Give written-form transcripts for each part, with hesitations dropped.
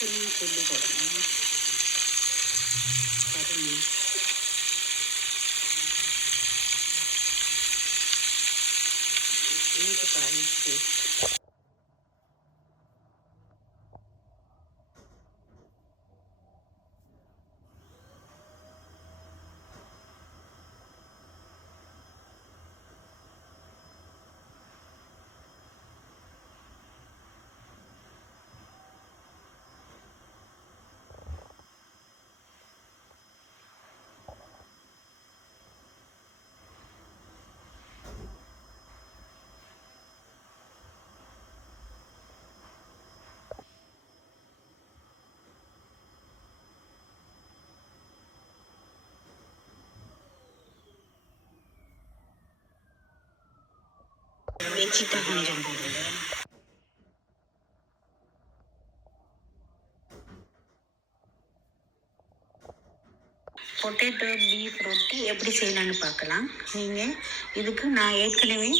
சொல்லி போடணும். சரிங்க, இஞ்சி காய் பேஸ்ட். வச்சுட்டா கொஞ்சம் போடுங்க. பொட்டேட்டோ பீஃப் ரொட்டி எப்படி செய்யலான்னு பார்க்கலாம். நீங்கள் இதுக்கு நான் ஏற்கனவே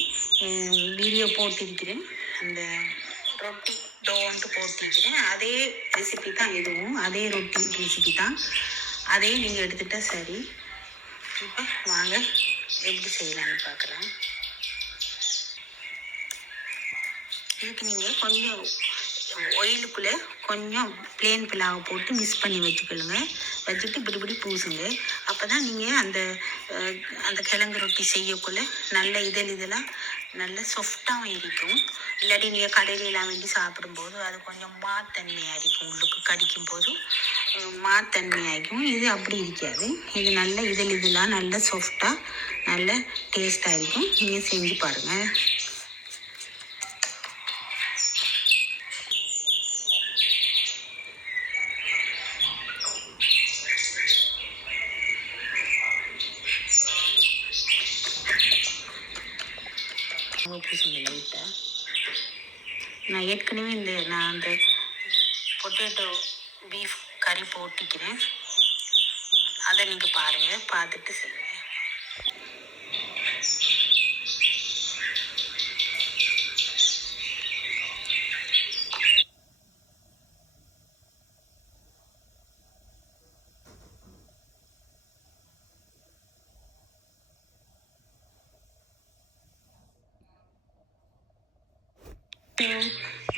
வீடியோ போட்டிருக்கிறேன். அந்த ரொட்டி டோன்ட்டு போட்டிருக்கிறேன். அதே ரெசிபி தான் இதுவும், அதே ரொட்டி ரெசிபி தான். அதே நீங்கள் எடுத்துகிட்டா சரி. இப்போ வாங்க எப்படி செய்யலான்னு பார்க்கலாம். இதுக்கு நீங்கள் கொஞ்சம் ஆயிலுக்குள்ளே கொஞ்சம் பிளேன் பிளாவை போட்டு மிக்ஸ் பண்ணி வச்சுக்கொள்ளுங்க. வச்சுட்டு இப்படி பூசுங்க. அப்போ தான் நீங்கள் அந்த கிழங்கு ரொட்டி செய்யக்குள்ள நல்ல இதெல்லாம் நல்ல சாஃப்டாகவும் இருக்கும். இல்லாட்டி நீங்கள் கடையிலலாம் வேண்டி சாப்பிடும்போது அது கொஞ்சம் மாத்தன்மையாக இருக்கும். உள்ளுக்கு கடிக்கும் போது மாத்தன்மையாகும். இது அப்படி இருக்காது. இது நல்ல இதெல்லாம் நல்ல சாஃப்டாக நல்ல டேஸ்ட்டாக இருக்கும். நீங்கள் செஞ்சு பாருங்கள். பூசுங்க லைட்டாக. நான் ஏற்கனவே நான் அந்த பொட்டேட்டோ பீஃப் கறி போட்டிக்கிறேன். அதை நீங்கள் பாருங்கள், பார்த்துட்டு செய்யுங்க.